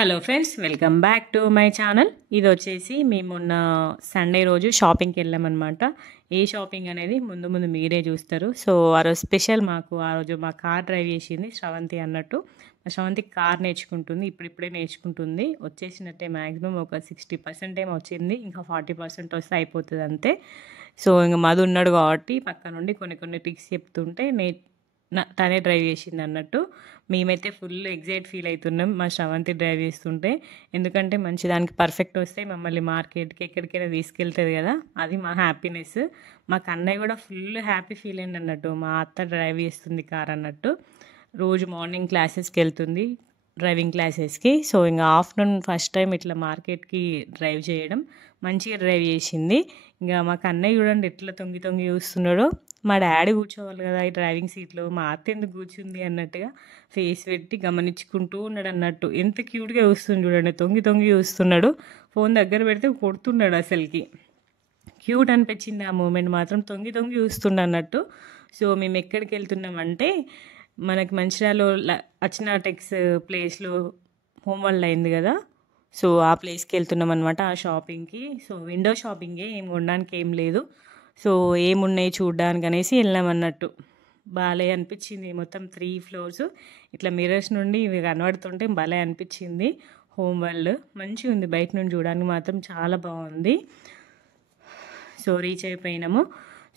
Hello friends, welcome back to my channel. ఇది వచ్చేసి మేము మొన్న సండే రోజు షాపింగ్కి వెళ్ళామన్నమాట. ఏ షాపింగ్ అనేది ముందు ముందు మీరే చూస్తారు. సో ఆ రోజు స్పెషల్, ఆ రోజు మా కార్ డ్రైవ్ చేసింది శ్రవంతి అన్నట్టు. మా శ్రవంతి కార్ నేర్చుకుంటుంది, ఇప్పుడిప్పుడే నేర్చుకుంటుంది. వచ్చేసినట్టే మ్యాక్సిమం ఒక 60% ఏమో వచ్చింది, ఇంకా 40% వస్తే అయిపోతుంది అంతే. సో ఇంకా మధు ఉన్నాడు కాబట్టి పక్క నుండి కొన్ని కొన్ని ట్రిక్స్ చెప్తుంటే తనే డ్రైవ్ చేసింది అన్నట్టు. మేమైతే ఫుల్ ఎగ్జైట్ ఫీల్ అవుతున్నాం మా శ్రవంతి డ్రైవ్ చేస్తుంటే. ఎందుకంటే మంచి దానికి పర్ఫెక్ట్ వస్తే మమ్మల్ని మార్కెట్కి ఎక్కడికైనా తీసుకెళ్తుంది కదా, అది మా హ్యాపీనెస్. మా కన్నయ్య కూడా ఫుల్ హ్యాపీ ఫీల్ అయింది అన్నట్టు, మా అత్త డ్రైవ్ చేస్తుంది కార్ అన్నట్టు. రోజు మార్నింగ్ క్లాసెస్కి వెళ్తుంది, డ్రైవింగ్ క్లాసెస్కి. సో ఇంకా ఆఫ్టర్నూన్ ఫస్ట్ టైం ఇట్లా మార్కెట్కి డ్రైవ్ చేయడం, మంచిగా డ్రైవ్ చేసింది. ఇంకా మా కన్నయ్య చూడండి ఎట్లా తొంగి తొంగి చూస్తున్నాడో. మా డాడీ కూర్చోవాలి కదా ఈ డ్రైవింగ్ సీట్లో, మా అత్త ఎందుకు కూర్చుంది అన్నట్టుగా ఫేస్ పెట్టి గమనించుకుంటూ ఉన్నాడు అన్నట్టు. ఎంత క్యూట్గా చూస్తుంది చూడండి, తొంగి తొంగి చూస్తున్నాడు. ఫోన్ దగ్గర పెడితే కొడుతున్నాడు అసలుకి. క్యూట్ అనిపించింది ఆ మూమెంట్ మాత్రం, తొంగి తొంగి చూస్తుండ అన్నట్టు. సో మేము ఎక్కడికి వెళ్తున్నామంటే, మనకి మంచిర్యాలలో అర్చన టెక్స్ ప్లేస్లో హోమ్ వరల్డ్ అయింది కదా, సో ఆ ప్లేస్కి వెళ్తున్నాం అనమాట, ఆ షాపింగ్కి. సో విండో షాపింగే, ఏం కొనడానికి ఏం లేదు. సో ఏమున్నాయి చూడ్డానికి అనేసి వెళ్ళామన్నట్టు. బాలే అనిపించింది. మొత్తం 3 floors ఇట్లా మిర్రర్స్ నుండి ఇవి కనబడుతుంటే భలే అనిపించింది. హోమ్ వరల్డ్ మంచిగా ఉంది, బయట నుండి చూడడానికి మాత్రం చాలా బాగుంది. So reach అయిపోయినాము.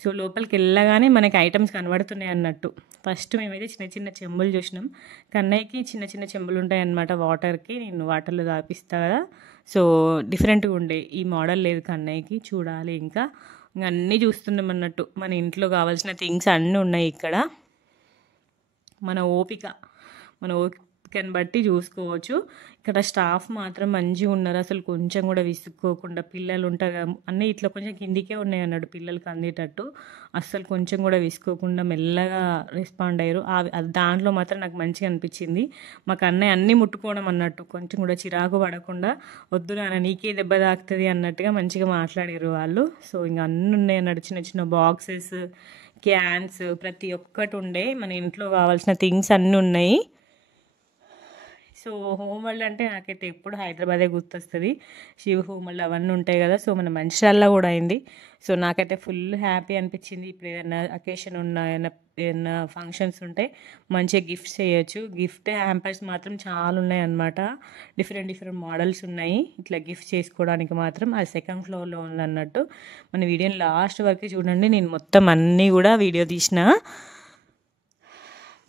సో లోపలికి వెళ్ళగానే మనకి ఐటమ్స్ కనబడుతున్నాయి అన్నట్టు. ఫస్ట్ మేమైతే చిన్న చిన్న చెంబులు చూసినాం. కన్నయ్యకి చిన్న చిన్న చెంబులు ఉంటాయి అన్నమాట వాటర్కి, నేను వాటర్లో తాపిస్తా కదా. సో డిఫరెంట్గా ఉండే, ఈ మోడల్ లేదు కన్నయ్యకి, చూడాలి. ఇంకా అన్నీ చూస్తున్నాం అన్నట్టు. మన ఇంట్లో కావాల్సిన థింగ్స్ అన్నీ ఉన్నాయి ఇక్కడ. మన ఓపికని బట్టి చూసుకోవచ్చు. ఇక్కడ స్టాఫ్ మాత్రం మంచిగా ఉన్నారు, అసలు కొంచెం కూడా విసుక్కోకుండా. పిల్లలు ఉంటారు కదా, అన్నీ ఇట్లా కొంచెం కిందికే ఉన్నాయి అన్నాడు పిల్లలకి అందేటట్టు. అస్సలు కొంచెం కూడా విసుకోకుండా మెల్లగా రెస్పాండ్ అయ్యారు. దాంట్లో మాత్రం నాకు మంచిగా అనిపించింది. మాకు అన్నయ్య అన్నీ ముట్టుకోవడం అన్నట్టు, కొంచెం కూడా చిరాకు పడకుండా, వద్దు నాన్న నీకే దెబ్బ తాకుతుంది అన్నట్టుగా మంచిగా మాట్లాడారు వాళ్ళు. సో ఇంకా అన్నీ ఉన్నాయి అన్నట్టు, చిన్న చిన్న బాక్సెస్, క్యాన్స్, ప్రతి ఒక్కటి ఉండే. మన ఇంట్లో కావాల్సిన థింగ్స్ అన్నీ ఉన్నాయి. సో హోమ్ వరల్డ్ అంటే నాకైతే ఎప్పుడు హైదరాబాదే గుర్తొస్తుంది. శివ హోమ్ వరల్డ్ అవన్నీ ఉంటాయి కదా, సో మన మంచిర్యాలలో కూడా అయింది. సో నాకైతే ఫుల్ హ్యాపీ అనిపించింది. ఇప్పుడు ఏదైనా అకేషన్ ఉన్నా, ఏదైనా ఫంక్షన్స్ ఉంటే మంచిగా గిఫ్ట్స్ చేయొచ్చు. గిఫ్ట్ హ్యాంపర్స్ మాత్రం చాలా ఉన్నాయి అన్నమాట. డిఫరెంట్ మోడల్స్ ఉన్నాయి ఇట్లా గిఫ్ట్ చేసుకోవడానికి మాత్రం. అది 2nd floorలో ఉందన్నట్టు. మన వీడియోని లాస్ట్ వరకు చూడండి, నేను మొత్తం అన్నీ కూడా వీడియో తీసిన.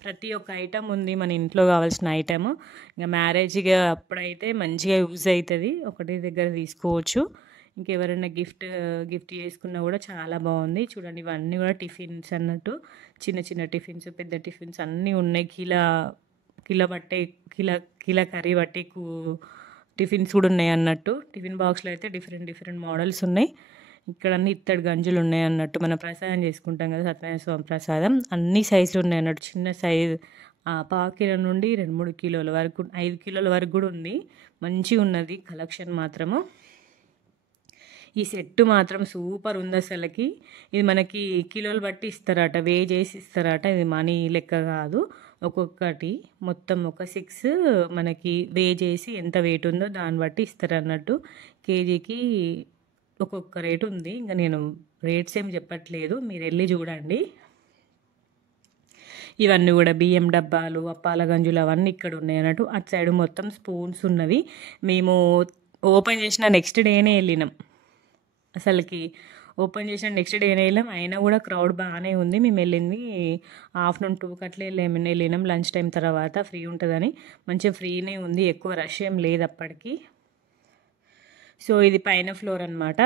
ప్రతి ఒక్క ఐటమ్ ఉంది మన ఇంట్లో కావాల్సిన ఐటమ్. ఇంకా మ్యారేజ్గా అప్పుడైతే మంచిగా యూజ్ అవుతుంది, ఒకటి దగ్గర తీసుకోవచ్చు. ఇంకెవరైనా గిఫ్ట్ చేసుకున్నా కూడా చాలా బాగుంది. చూడండి ఇవన్నీ కూడా టిఫిన్స్ అన్నట్టు, చిన్న చిన్న టిఫిన్స్, పెద్ద టిఫిన్స్ అన్నీ ఉన్నాయి. కిలో కర్రీ బట్టే టిఫిన్స్ కూడా ఉన్నాయి అన్నట్టు. టిఫిన్ బాక్స్లో అయితే డిఫరెంట్ మోడల్స్ ఉన్నాయి. ఇక్కడ అన్ని ఇత్తడి గంజులు ఉన్నాయి అన్నట్టు. మనం ప్రసాదం చేసుకుంటాం కదా, సత్యనారాయణ స్వామి ప్రసాదం, అన్ని సైజులు ఉన్నాయి అన్నట్టు. చిన్న సైజు 1/4 కిలో నుండి 2-3 కిలోల వరకు, 5 కిలోల వరకు కూడా ఉంది. మంచిగా ఉన్నది కలెక్షన్ మాత్రము. ఈ సెట్ మాత్రం సూపర్ ఉంది అసలుకి. ఇది మనకి కిలోలు బట్టి ఇస్తారట, వే చేసి ఇస్తారట. ఇది మనీ లెక్క కాదు, ఒక్కొక్కటి మొత్తం ఒక 6 మనకి వే చేసి ఎంత వెయిట్ ఉందో దాన్ని బట్టి ఇస్తారు అన్నట్టు. కేజీకి ఒక్కొక్క రేటు ఉంది. ఇంకా నేను రేట్స్ ఏం చెప్పట్లేదు, మీరు వెళ్ళి చూడండి. ఇవన్నీ కూడా బియ్యం డబ్బాలు, అప్పాల గంజులు అవన్నీ ఇక్కడ ఉన్నాయి అన్నట్టు. అటు సైడ్ మొత్తం స్పూన్స్ ఉన్నవి. మేము ఓపెన్ చేసిన నెక్స్ట్ డేనే వెళ్ళినాం. అసలుకి ఓపెన్ చేసిన నెక్స్ట్ డేనే వెళ్ళాం, అయినా కూడా క్రౌడ్ బాగానే ఉంది. మేము వెళ్ళింది ఆఫ్టర్నూన్ 2 అట్లే వెళ్ళినాం. లంచ్ టైం తర్వాత ఫ్రీ ఉంటుందని. మంచిగా ఫ్రీనే ఉంది, ఎక్కువ రష్ ఏం లేదు అప్పటికి. సో ఇది పైన ఫ్లోర్ అన్నమాట.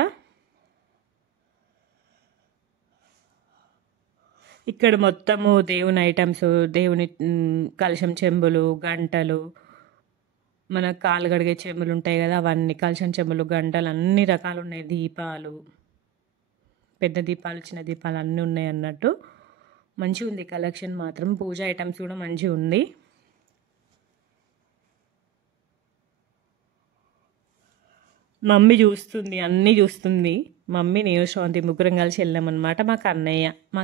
ఇక్కడ మొత్తము దేవుని ఐటమ్స్, దేవుని కలశం చెంబులు, గంటలు, మన కాలు కడిగే చెంబులు ఉంటాయి కదా అవన్నీ, కలశం చెంబులు, గంటలు, అన్ని రకాలు ఉన్నాయి. దీపాలు, పెద్ద దీపాలు, చిన్న దీపాలు అన్నీ ఉన్నాయి అన్నట్టు. మంచిగా ఉంది కలెక్షన్ మాత్రం. పూజ ఐటమ్స్ కూడా మంచిగా ఉంది. మమ్మీ చూస్తుంది, అన్నీ చూస్తుంది. మమ్మీ, నేను, శ్రవంతి ముగ్గురం కలిసి వెళ్ళామన్నమాట. మా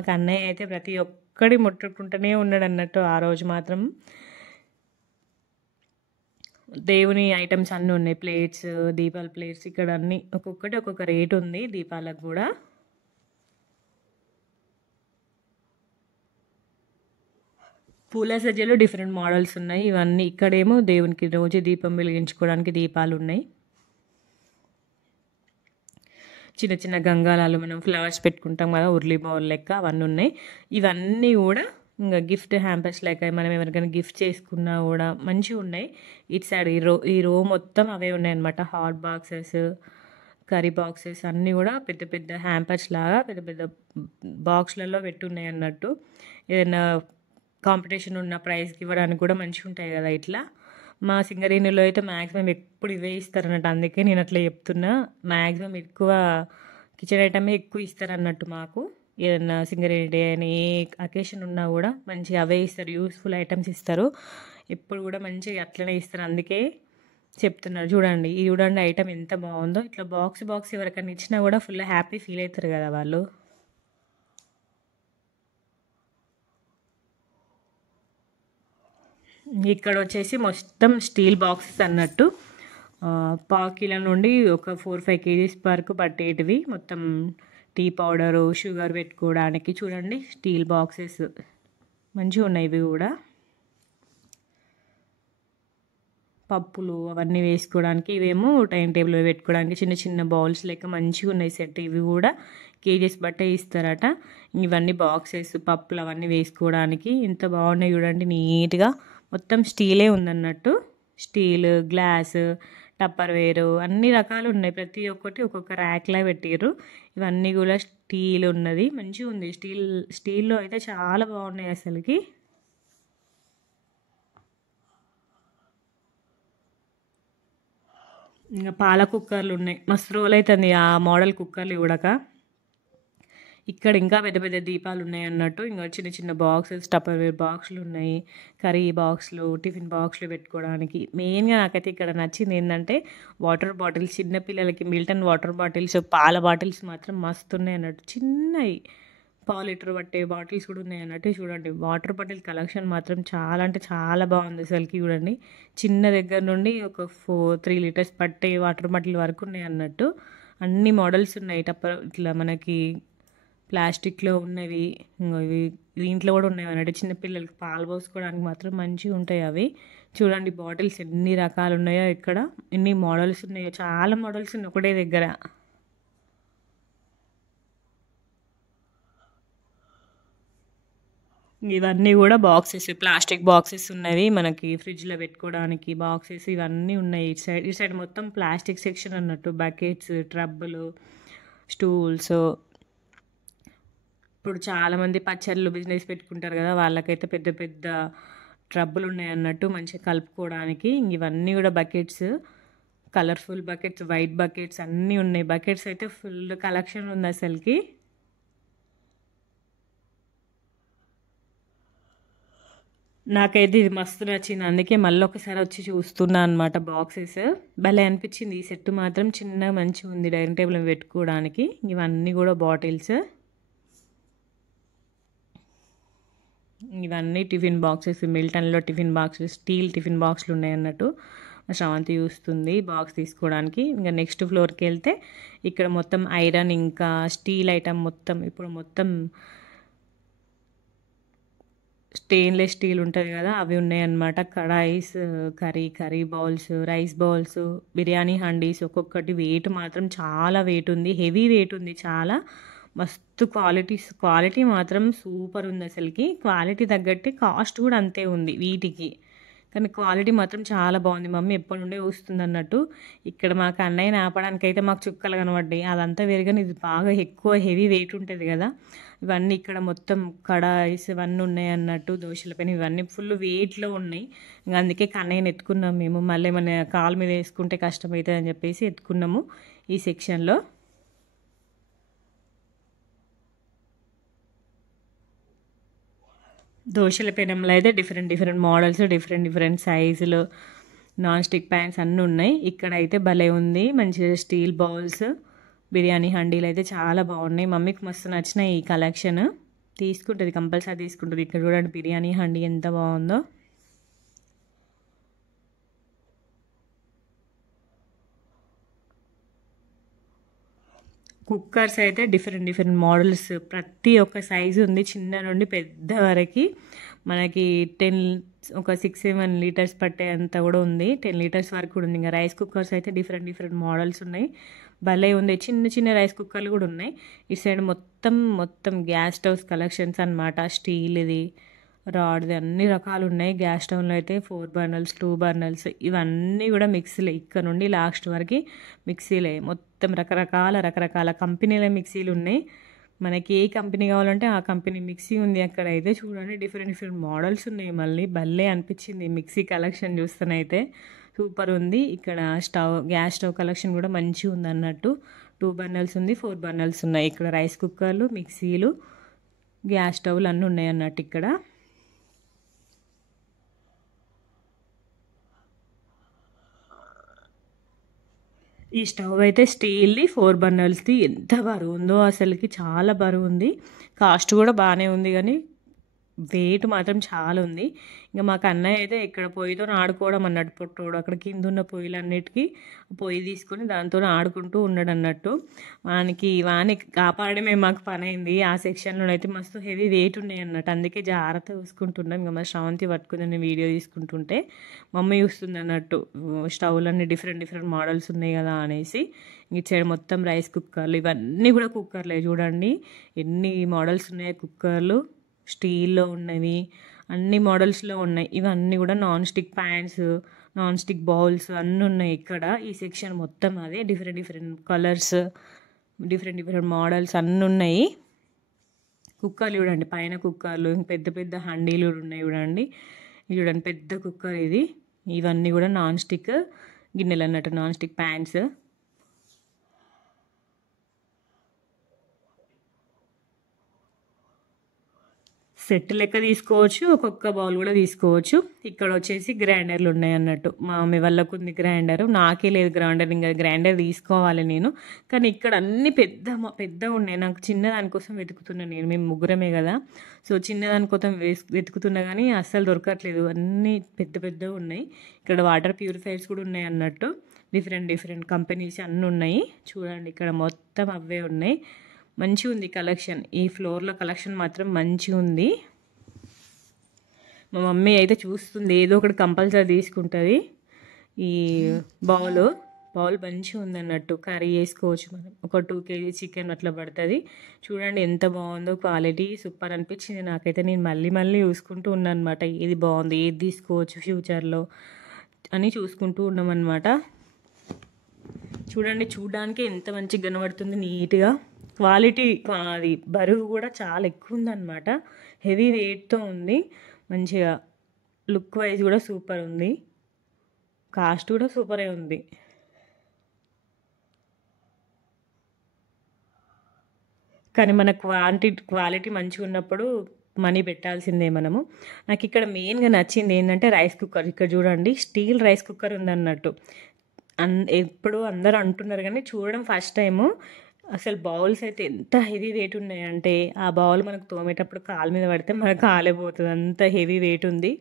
కన్నయ్య అయితే ప్రతి ఒక్కడి ముట్టుకుంటూనే ఉన్నాడు అన్నట్టు. ఆ రోజు మాత్రం దేవుని ఐటమ్స్ అన్నీ ఉన్నాయి. ప్లేట్స్, దీపాల ప్లేట్స్ ఇక్కడ అన్నీ ఒక్కొక్కటి ఒక్కొక్క రేట్ ఉంది దీపాలకు కూడా. పూల సజ్జలో డిఫరెంట్ మోడల్స్ ఉన్నాయి. ఇవన్నీ ఇక్కడేమో దేవునికి రోజు దీపం వెలిగించుకోవడానికి దీపాలు ఉన్నాయి. చిన్న చిన్న గంగాలాలు మనం ఫ్లవర్స్ పెట్టుకుంటాం కదా, ఉర్లీ బౌల్ లెక్క అవన్నీ ఉన్నాయి. ఇవన్నీ కూడా ఇంకా గిఫ్ట్ హ్యాంపర్స్ లెక్క మనం ఎవరికైనా గిఫ్ట్ చేసుకున్నా కూడా మంచిగా ఉన్నాయి. ఇటు సైడ్ ఈ రో మొత్తం అవే ఉన్నాయి అనమాట. హాట్ బాక్సెస్, కర్రీ బాక్సెస్ అన్నీ కూడా పెద్ద పెద్ద హ్యాంపర్స్ లాగా పెద్ద పెద్ద బాక్స్లలో పెట్టున్నాయి అన్నట్టు. ఏదైనా కాంపిటీషన్ ఉన్న ప్రైజ్కి ఇవ్వడానికి కూడా మంచిగా ఉంటాయి కదా ఇట్లా. మా సింగరేణిలో అయితే మ్యాక్సిమం ఎప్పుడు ఇవే ఇస్తారన్నట్టు, అందుకే నేను అట్లా చెప్తున్నా. మ్యాక్సిమం ఎక్కువ కిచెన్ ఐటమే ఎక్కువ ఇస్తారన్నట్టు మాకు. ఏదన్నా సింగరేణి డే అని ఏ అకేషన్ ఉన్నా కూడా మంచిగా అవే ఇస్తారు, యూస్ఫుల్ ఐటమ్స్ ఇస్తారు. ఎప్పుడు కూడా మంచిగా అట్లనే ఇస్తారు, అందుకే చెప్తున్నారు. చూడండి ఇది చూడండి ఐటమ్ ఎంత బాగుందో. ఇట్లా బాక్స్ ఎవరికైనా ఇచ్చినా కూడా ఫుల్ హ్యాపీ ఫీల్ అవుతారు కదా వాళ్ళు. ఇక్కడ వచ్చేసి మొత్తం స్టీల్ బాక్సెస్ అన్నట్టు. పావు కిలో నుండి ఒక 4-5 కేజీస్ వరకు పట్టేటివి. మొత్తం టీ పౌడరు, షుగర్ పెట్టుకోవడానికి చూడండి స్టీల్ బాక్సెస్ మంచిగా ఉన్నాయి. ఇవి కూడా పప్పులు అవన్నీ వేసుకోవడానికి, ఇవేమో టైం టేబుల్ పెట్టుకోవడానికి చిన్న చిన్న బౌల్స్ లెక్క మంచిగా ఉన్నాయి సెట్. ఇవి కూడా కేజీస్ బట్టే ఇస్తారట. ఇవన్నీ బాక్సెస్ పప్పులు అవన్నీ వేసుకోవడానికి ఎంత బాగున్నాయి చూడండి, నీట్గా మొత్తం స్టీలే ఉందన్నట్టు. స్టీల్, గ్లాస్, టప్పర్ వేరు అన్ని రకాలు ఉన్నాయి. ప్రతి ఒక్కటి ఒక్కొక్క ర్యాక్లా పెట్టారు. ఇవన్నీ కూడా స్టీల్ ఉన్నది, మంచిగా ఉంది. స్టీల్లో అయితే చాలా బాగున్నాయి అసలుకి. ఇంకా పాల కుక్కర్లు ఉన్నాయి. మస్తు రోజులు అవుతుంది ఆ మోడల్ కుక్కర్లు చూడక. ఇక్కడ ఇంకా పెద్ద పెద్ద దీపాలు ఉన్నాయి అన్నట్టు. ఇంకా చిన్న చిన్న బాక్సెస్, టప్పర్వేర్ బాక్సులు ఉన్నాయి, కర్రీ బాక్సులు, టిఫిన్ బాక్సులు పెట్టుకోవడానికి. మెయిన్గా నాకైతే ఇక్కడ నచ్చింది ఏంటంటే వాటర్ బాటిల్స్. చిన్నపిల్లలకి మిల్టన్ వాటర్ బాటిల్స్, పాల బాటిల్స్ మాత్రం మస్తు ఉన్నాయి అన్నట్టు. చిన్నవి పావు లీటర్ పట్టే బాటిల్స్ కూడా ఉన్నాయి అన్నట్టు. చూడండి వాటర్ బాటిల్ కలెక్షన్ మాత్రం చాలా అంటే చాలా బాగుంది అసలుకి. చూడండి చిన్న దగ్గర నుండి ఒక 3 లీటర్స్ పట్టే వాటర్ బాటిల్ వరకు ఉన్నాయి అన్నట్టు. అన్ని మోడల్స్ ఉన్నాయి. ఇట్లా మనకి ప్లాస్టిక్లో ఉన్నవి, ఇవి దీంట్లో కూడా ఉన్నాయి అన్నట్టు. చిన్నపిల్లలకి పాలు పోసుకోవడానికి మాత్రం మంచిగా ఉంటాయి అవి. చూడండి బాటిల్స్ ఎన్ని రకాలు ఉన్నాయో ఇక్కడ, ఎన్ని మోడల్స్ ఉన్నాయో, చాలా మోడల్స్ ఉన్నాయి ఒకటే దగ్గర. ఇవన్నీ కూడా బాక్సెస్, ప్లాస్టిక్ బాక్సెస్ ఉన్నవి మనకి ఫ్రిడ్జ్లో పెట్టుకోవడానికి బాక్సెస్ ఇవన్నీ ఉన్నాయి. ఇటు సైడ్ మొత్తం ప్లాస్టిక్ సెక్షన్ అన్నట్టు. బకెట్స్, ట్రబ్బులు, స్టూల్స్. ఇప్పుడు చాలామంది పచ్చళ్ళు బిజినెస్ పెట్టుకుంటారు కదా, వాళ్ళకైతే పెద్ద పెద్ద ట్రబ్బులు ఉన్నాయి అన్నట్టు మంచిగా కలుపుకోవడానికి. ఇవన్నీ కూడా buckets, colourful buckets, white buckets అన్నీ ఉన్నాయి. బకెట్స్ అయితే ఫుల్ కలెక్షన్ ఉంది అసలుకి. నాకైతే ఇది మస్తు నచ్చింది, అందుకే మళ్ళీ ఒకసారి వచ్చి చూస్తున్నా అనమాట. బాక్సెస్ భలే అనిపించింది. ఈ సెట్ మాత్రం చిన్న మంచిగా ఉంది డైనింగ్ టేబుల్ పెట్టుకోవడానికి. ఇవన్నీ కూడా బాటిల్స్, ఇవన్నీ టిఫిన్ బాక్సెస్. మిల్టన్లో టిఫిన్ బాక్సెస్, స్టీల్ టిఫిన్ బాక్స్లు ఉన్నాయి అన్నట్టు. శ్రవంతి చూస్తుంది బాక్స్ తీసుకోవడానికి. ఇంకా నెక్స్ట్ ఫ్లోర్కి వెళ్తే ఇక్కడ మొత్తం ఐరన్ ఇంకా స్టీల్ ఐటమ్ మొత్తం. ఇప్పుడు మొత్తం స్టెయిన్లెస్ స్టీల్ ఉంటుంది కదా, అవి ఉన్నాయన్నమాట. Kadhais, curry bowls, rice bowls, biryani handies. ఒక్కొక్కటి వెయిట్ మాత్రం చాలా వెయిట్ ఉంది, హెవీ వెయిట్ ఉంది చాలా. మస్తు క్వాలిటీ మాత్రం సూపర్ ఉంది అసలుకి. క్వాలిటీ తగ్గట్టు కాస్ట్ కూడా అంతే ఉంది వీటికి, కానీ క్వాలిటీ మాత్రం చాలా బాగుంది. మమ్మీ ఎప్పటి నుండే వస్తుంది అన్నట్టు. ఇక్కడ మాకు అన్నయ్యని ఆపడానికి అయితే మాకు చుక్కలు కనబడ్డాయి. అదంతా వేరుగానే ఇది బాగా ఎక్కువ హెవీ వెయిట్ ఉంటుంది కదా. ఇవన్నీ ఇక్కడ మొత్తం కడాయిస్ ఇవన్నీ ఉన్నాయి అన్నట్టు. దోశల పైన ఇవన్నీ ఫుల్ వెయిట్లో ఉన్నాయి. ఇంకా అందుకే కన్నయ్యని ఎత్తుకున్నాం మేము. మళ్ళీ మన కాలు మీద వేసుకుంటే కష్టమవుతుంది అని చెప్పేసి ఎత్తుకున్నాము ఈ సెక్షన్లో. దోశల పెనంలో అయితే డిఫరెంట్ మోడల్స్, డిఫరెంట్ సైజులు, నాన్ స్టిక్ ప్యాన్స్ అన్నీ ఉన్నాయి. ఇక్కడ అయితే భలే ఉంది. మంచిగా స్టీల్ బౌల్స్, బిర్యానీ హండీలు అయితే చాలా బాగున్నాయి. మమ్మీకి మస్తు నచ్చినాయి ఈ కలెక్షన్. తీసుకుంటుంది, కంపల్సరీ తీసుకుంటుంది. ఇక్కడ చూడండి బిర్యానీ హండీ ఎంత బాగుందో. కుక్కర్స్ అయితే డిఫరెంట్ డిఫరెంట్ మోడల్స్ ప్రతి ఒక్క సైజు ఉంది, చిన్న నుండి పెద్ద వరకు. మనకి ఒక 6-7 లీటర్స్ పట్టేంత కూడా ఉంది, 10 లీటర్స్ వరకు కూడా ఉంది. ఇంకా రైస్ కుక్కర్స్ అయితే డిఫరెంట్ డిఫరెంట్ మోడల్స్ ఉన్నాయి, భలే ఉంది. చిన్న చిన్న రైస్ కుక్కర్లు కూడా ఉన్నాయి. ఈ సైడ్ మొత్తం మొత్తం గ్యాస్ స్టవ్స్ కలెక్షన్స్ అనమాట. స్టీల్ది, రాడ్ది అన్ని రకాలు ఉన్నాయి. గ్యాస్ స్టవ్లో అయితే 4 బర్నర్స్, 2 బర్నర్స్ ఇవన్నీ కూడా మిక్సీలే. ఇక్కడ నుండి లాస్ట్ వరకు మిక్సీలే. మొత్తం రకరకాల కంపెనీల మిక్సీలు ఉన్నాయి. మనకి ఏ కంపెనీ కావాలంటే ఆ కంపెనీ మిక్సీ ఉంది అక్కడ. అయితే చూడండి డిఫరెంట్ డిఫరెంట్ మోడల్స్ ఉన్నాయి. మళ్ళీ భలే అనిపించింది మిక్సీ కలెక్షన్ చూస్తేనైతే, సూపర్ ఉంది. ఇక్కడ గ్యాస్ స్టవ్ కలెక్షన్ కూడా మంచిగా ఉంది అన్నట్టు. 2 బర్నర్స్ ఉంది, 4 బర్నర్స్ ఉన్నాయి. ఇక్కడ రైస్ కుక్కర్లు, మిక్సీలు, గ్యాస్ స్టవ్లు అన్నీ ఉన్నాయి అన్నట్టు ఇక్కడ. ఈ స్టవ్ అయితే స్టీల్ది, 4 బర్నర్స్ది. ఎంత బరువు ఉందో అసలుకి, చాలా బరువు ఉంది. కాస్ట్ కూడా బాగానే ఉంది కానీ వెయిట్ మాత్రం చాలా ఉంది. ఇంకా మాకు అన్నయ్య అయితే ఇక్కడ పొయ్యితో ఆడుకోవడం అన్నట్టు, పొట్టోడు అక్కడ కింద ఉన్న పొయ్యిలన్నిటికీ పొయ్యి తీసుకొని దాంతో ఆడుకుంటూ ఉన్నాడు అన్నట్టు. వాని కాపాడమే మాకు పని అయింది. ఆ సెక్షన్లో అయితే మస్తు హెవీ వెయిట్ ఉన్నాయి అన్నట్టు, అందుకే జాగ్రత్త చూసుకుంటున్నాం. ఇంకా మా శ్రావంతి పట్టుకుని నేను వీడియో తీసుకుంటుంటే మమ్మీ చూస్తుంది అన్నట్టు, స్టవ్లన్నీ డిఫరెంట్ డిఫరెంట్ మోడల్స్ ఉన్నాయి కదా అనేసి. ఇటు సైడ్ మొత్తం రైస్ కుక్కర్లు, ఇవన్నీ కూడా కుక్కర్లే. చూడండి ఎన్ని మోడల్స్ ఉన్నాయో కుక్కర్లు. స్టీల్లో ఉన్నవి, అన్ని మోడల్స్లో ఉన్నాయి. ఇవన్నీ కూడా non stick fans, non stick bowls అన్నీ ఉన్నాయి ఇక్కడ. ఈ సెక్షన్ మొత్తం అదే, different different colours, different different models అన్నీ ఉన్నాయి. కుక్కర్లు చూడండి, పైన కుక్కర్లు, పెద్ద పెద్ద హండీలు ఉన్నాయి చూడండి. ఇది చూడండి పెద్ద కుక్కర్ ఇది. ఇవన్నీ కూడా నాన్ స్టిక్ గిన్నెలు అన్నట్టు, నాన్ స్టిక్ ప్యాన్స్. సెట్ లెక్క తీసుకోవచ్చు, ఒక్కొక్క బౌల్ కూడా తీసుకోవచ్చు. ఇక్కడ వచ్చేసి గ్రైండర్లు ఉన్నాయి అన్నట్టు. మా మమ్మీ వాళ్ళకు ఉంది గ్రైండర్, నాకే లేదు గ్రైండర్. ఇంకా గ్రైండర్ తీసుకోవాలి నేను. కానీ ఇక్కడ అన్ని పెద్ద ఉన్నాయి. నాకు చిన్నదానికోసం వెతుకుతున్నా నేను, మేము ముగ్గురమే కదా. సో చిన్నదానికోసం వెతుకుతున్నా కానీ అస్సలు దొరకట్లేదు. అన్నీ పెద్దగా ఉన్నాయి. ఇక్కడ వాటర్ ప్యూరిఫైర్స్ కూడా ఉన్నాయి అన్నట్టు. డిఫరెంట్ డిఫరెంట్ కంపెనీస్ అన్నీ ఉన్నాయి. చూడండి ఇక్కడ మొత్తం అవే ఉన్నాయి. మంచిగా ఉంది కలెక్షన్. ఈ ఫ్లోర్లో కలెక్షన్ మాత్రం మంచిగా ఉంది. మా మమ్మీ అయితే చూస్తుంది, ఏదో ఒకటి కంపల్సరీ తీసుకుంటుంది. ఈ బౌల్ మంచిగా ఉంది అన్నట్టు, కర్రీ వేసుకోవచ్చు మనం. ఒక 2 kg చికెన్ అట్లా పడుతుంది. చూడండి ఎంత బాగుందో, క్వాలిటీ సూపర్ అనిపించింది నాకైతే. నేను మళ్ళీ చూసుకుంటూ ఉన్నాను అనమాట, ఏది బాగుంది, ఏది తీసుకోవచ్చు ఫ్యూచర్లో అని చూసుకుంటూ ఉన్నామన్నమాట. చూడండి చూడడానికి ఎంత మంచిగా కనబడుతుంది, నీట్గా. క్వాలిటీ, అది బరువు కూడా చాలా ఎక్కువ ఉందన్నమాట. హెవీ వెయిట్తో ఉంది. మంచిగా లుక్ వైజ్ కూడా సూపర్ ఉంది. కాస్ట్ కూడా సూపరే ఉంది. కానీ మన క్వాలిటీ మంచిగా ఉన్నప్పుడు మనీ పెట్టాల్సిందే మనము. నాకు ఇక్కడ మెయిన్గా నచ్చింది ఏంటంటే రైస్ కుక్కర్. ఇక్కడ చూడండి స్టీల్ రైస్ కుక్కర్ ఉందన్నట్టు. ఎప్పుడు అందరూ అంటున్నారు కానీ చూడడం ఫస్ట్ టైము. అసలు బౌల్స్ అయితే ఎంత హెవీ వెయిట్ ఉన్నాయంటే, ఆ బౌల్ మనకు తోమేటప్పుడు కాలు మీద పడితే మనకు కాలేపోతుంది, అంత హెవీ వెయిట్ ఉంది.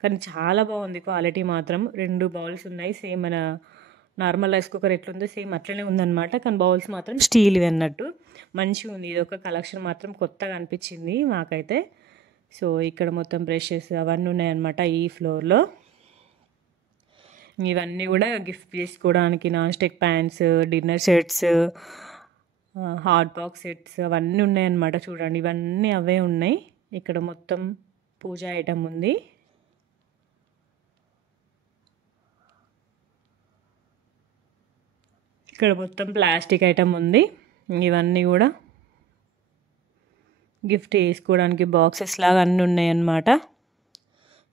కానీ చాలా బాగుంది క్వాలిటీ మాత్రం. 2 బౌల్స్ ఉన్నాయి, సేమ్ మన నార్మల్ రైస్ కుక్కర్ ఎట్లుందో సేమ్ అట్లనే ఉందన్నమాట. కానీ బౌల్స్ మాత్రం స్టీల్వి అన్నట్టు. మంచిగా ఉంది. ఇది ఒక కలెక్షన్ మాత్రం కొత్తగా అనిపించింది మాకైతే. సో ఇక్కడ మొత్తం బ్రషెస్ అవన్నీ ఉన్నాయన్నమాట ఈ ఫ్లోర్లో. ఇవన్నీ కూడా గిఫ్ట్ చేసుకోవడానికి non stick fans, dinner sets, hot box sets అవన్నీ ఉన్నాయన్నమాట. చూడండి ఇవన్నీ అవే ఉన్నాయి. ఇక్కడ మొత్తం పూజ ఐటమ్ ఉంది. ఇక్కడ మొత్తం ప్లాస్టిక్ ఐటమ్ ఉంది. ఇవన్నీ కూడా గిఫ్ట్ వేసుకోవడానికి బాక్సెస్ లాగా అన్నీ ఉన్నాయన్నమాట.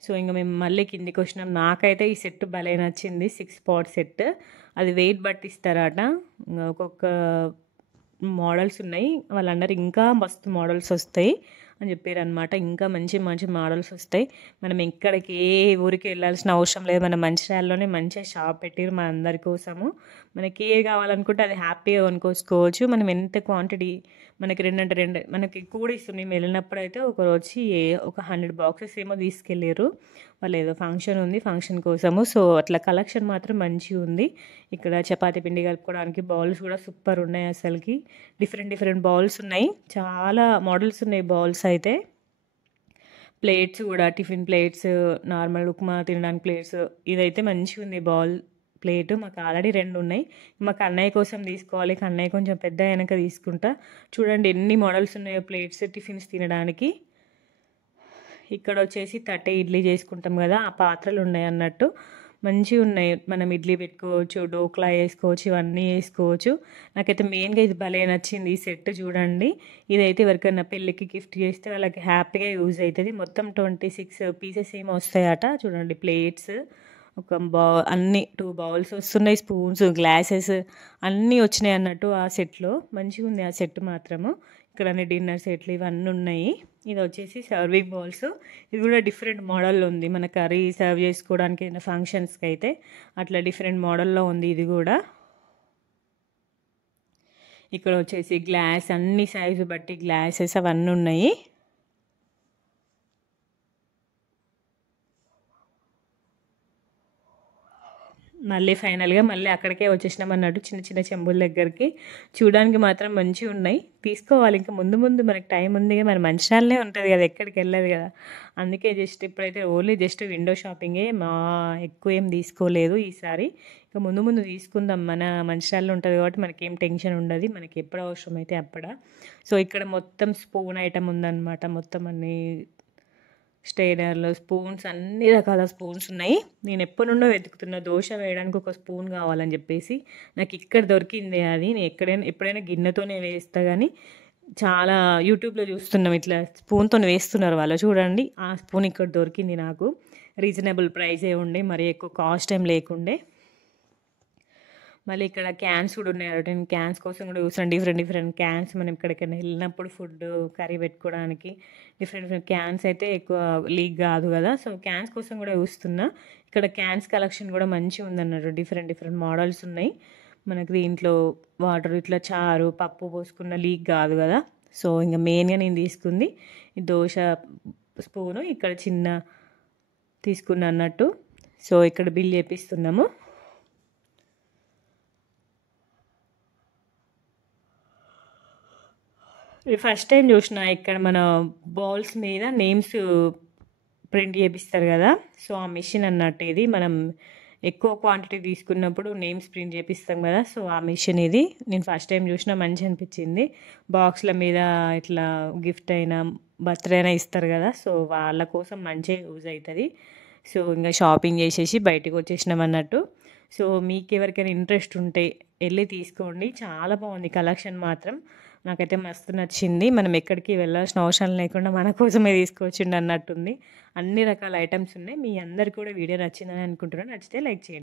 సో ఇంకా మేము మళ్ళీ కిందికి వచ్చినాం. నాకైతే ఈ సెట్ భలే నచ్చింది, 6 పాట్ సెట్. అది వెయిట్ బట్టి ఇస్తారట. ఒక్కొక్క మోడల్స్ ఉన్నాయి. వాళ్ళందరూ ఇంకా మస్తు మోడల్స్ వస్తాయి అని చెప్పారు అనమాట. ఇంకా మంచి మంచి మోడల్స్ వస్తాయి. మనం ఎక్కడికి ఏ ఊరికి వెళ్ళాల్సిన అవసరం లేదు. మన మంచిర్యాలలోనే మంచిగా షాప్ పెట్టారు మన అందరి కోసము. మనకి ఏ కావాలనుకుంటే అది హ్యాపీగా కొనుక్కోవచ్చు. మనం ఎంత క్వాంటిటీ మనకి 2 అంటే 2 మనకి కూడా ఇస్తుంది. మేము వెళ్ళినప్పుడైతే ఒకరు వచ్చి ఒక 100 బాక్సెస్ ఏమో తీసుకెళ్ళారు. వాళ్ళు ఏదో ఫంక్షన్ ఉంది, ఫంక్షన్ కోసము. సో అట్లా కలెక్షన్ మాత్రం మంచిగా ఉంది. ఇక్కడ చపాతీ పిండి కలుపుకోవడానికి బౌల్స్ కూడా సూపర్ ఉన్నాయి అసలుకి. డిఫరెంట్ డిఫరెంట్ బౌల్స్ ఉన్నాయి, చాలా మోడల్స్ ఉన్నాయి బౌల్స్ అయితే. ప్లేట్స్ కూడా టిఫిన్ ప్లేట్స్, నార్మల్ ఉప్మా తినడానికి ప్లేట్స్. ఇదైతే మంచిగా ఉంది బౌల్ ప్లేట్. మాకు ఆల్రెడీ 2 ఉన్నాయి. మాకు అన్నయ్య కోసం తీసుకోవాలి, అన్నయ్య కొంచెం పెద్ద అయినాక తీసుకుంటా. చూడండి ఎన్ని మోడల్స్ ఉన్నాయో ప్లేట్స్ టిఫిన్స్ తినడానికి. ఇక్కడ వచ్చేసి తట్టే ఇడ్లీ చేసుకుంటాం కదా, ఆ పాత్రలు ఉన్నాయి అన్నట్టు. మంచిగా ఉన్నాయి. మనం ఇడ్లీ పెట్టుకోవచ్చు, డోక్లా వేసుకోవచ్చు, ఇవన్నీ వేసుకోవచ్చు. నాకైతే మెయిన్గా ఇది భలే నచ్చింది ఈ సెట్. చూడండి, ఇదైతే ఎవరికైనా పెళ్ళికి గిఫ్ట్ చేస్తే వాళ్ళకి హ్యాపీగా యూజ్ అవుతుంది. మొత్తం 26 పీసెస్ ఏమో వస్తాయట. చూడండి ప్లేట్స్, ఒక అన్ని 2 బౌల్స్ వస్తున్నాయి, స్పూన్స్, గ్లాసెస్ అన్నీ వచ్చినాయి అన్నట్టు ఆ సెట్లో. మంచిగా ఉంది ఆ సెట్ మాత్రము. ఇక్కడ అన్ని డిన్నర్ సెట్లు ఇవన్నీ ఉన్నాయి. ఇది వచ్చేసి సర్వింగ్ బౌల్స్. ఇది కూడా డిఫరెంట్ మోడల్లో ఉంది. మన కర్రీ సర్వ్ చేసుకోవడానికి ఫంక్షన్స్కి అయితే అట్లా డిఫరెంట్ మోడల్లో ఉంది ఇది కూడా. ఇక్కడ వచ్చేసి గ్లాస్, అన్ని సైజు బట్టి గ్లాసెస్ అవన్నీ ఉన్నాయి. మళ్ళీ ఫైనల్గా మళ్ళీ అక్కడికే వచ్చేసినాం అన్నట్టు, చిన్న చిన్న చెంబుల దగ్గరికి. చూడడానికి మాత్రం మంచిగా ఉన్నాయి, తీసుకోవాలి. ఇంకా ముందు ముందు మనకి టైం ఉంది, మన మంచిర్యాలనే ఉంటుంది కదా, ఎక్కడికి వెళ్ళదు కదా. అందుకే జస్ట్ ఇప్పుడైతే ఓన్లీ జస్ట్ విండో షాపింగే, ఎక్కువ ఏం తీసుకోలేదు ఈసారి. ఇంకా ముందు ముందు తీసుకుందాం, మన మంచిర్యాలలో ఉంటుంది కాబట్టి మనకేం టెన్షన్ ఉండదు, మనకి ఎప్పుడు అవసరం అయితే అప్పుడ. సో ఇక్కడ మొత్తం స్పూన్ ఐటమ్ ఉందన్నమాట. మొత్తం అన్ని స్టెయినర్లు, స్పూన్స్, అన్ని రకాల స్పూన్స్ ఉన్నాయి. నేను ఎప్పటి నుండో వెతుకుతున్నా దోశ వేయడానికి ఒక స్పూన్ కావాలని చెప్పేసి. నాకు ఇక్కడ దొరికింది అది. నేను ఎప్పుడైనా గిన్నెతోనే వేస్తా కానీ చాలా యూట్యూబ్లో చూస్తున్నాం, ఇట్లా స్పూన్తో వేస్తున్నారు వాళ్ళు. చూడండి ఆ స్పూన్ ఇక్కడ దొరికింది నాకు. రీజనబుల్ ప్రైజే ఉండే, మరి ఎక్కువ కాస్ట్ ఏం లేకుండే. మళ్ళీ ఇక్కడ క్యాన్స్ కూడా ఉన్నాయి. నేను క్యాన్స్ కోసం కూడా చూసాను. డిఫరెంట్ డిఫరెంట్ క్యాన్స్, మనం ఎక్కడికైనా వెళ్ళినప్పుడు ఫుడ్ కర్రీ పెట్టుకోవడానికి డిఫరెంట్ డిఫరెంట్ క్యాన్స్ అయితే ఎక్కువ లీక్ కాదు కదా. సో క్యాన్స్ కోసం కూడా చూస్తున్నా. ఇక్కడ క్యాన్స్ కలెక్షన్ కూడా మంచిగా ఉందన్నట్టు. డిఫరెంట్ డిఫరెంట్ మోడల్స్ ఉన్నాయి. మనకి దీంట్లో వాటర్ ఇట్లా చారు, పప్పు పోసుకున్న లీక్ కాదు కదా. సో ఇంకా మెయిన్గా నేను తీసుకుంది ఈ దోశ స్పూను. ఇక్కడ చిన్న తీసుకున్నా అన్నట్టు. సో ఇక్కడ బిల్ చేపిస్తున్నాము. ఫస్ట్ టైం చూసిన ఇక్కడ మన బౌల్స్ మీద నేమ్స్ ప్రింట్ చేపిస్తారు కదా. సో ఆ మిషన్ అన్నట్టు ఇది. మనం ఎక్కువ క్వాంటిటీ తీసుకున్నప్పుడు నేమ్స్ ప్రింట్ చేపిస్తాం కదా. సో ఆ మిషన్ ఇది. నేను ఫస్ట్ టైం చూసిన, మంచి అనిపించింది. బాక్స్ల మీద ఇట్లా గిఫ్ట్ అయినా బర్త్డే అయినా ఇస్తారు కదా. సో వాళ్ళ కోసం మంచిగా యూజ్ అవుతుంది. సో ఇంకా షాపింగ్ చేసేసి బయటకు వచ్చేసినాం అన్నట్టు. సో మీకు ఎవరికైనా ఇంట్రెస్ట్ ఉంటే వెళ్ళి తీసుకోండి, చాలా బాగుంది కలెక్షన్ మాత్రం. నాకైతే మస్తు నచ్చింది. మనం ఎక్కడికి వెళ్ళాల్సిన అవసరం లేకుండా మన కోసమే తీసుకొచ్చిండు అన్నట్టుంది. అన్ని రకాల ఐటమ్స్ ఉన్నాయి. మీ అందరికీ కూడా వీడియో నచ్చిందని అనుకుంటున్నాను. నచ్చితే లైక్ చేయండి.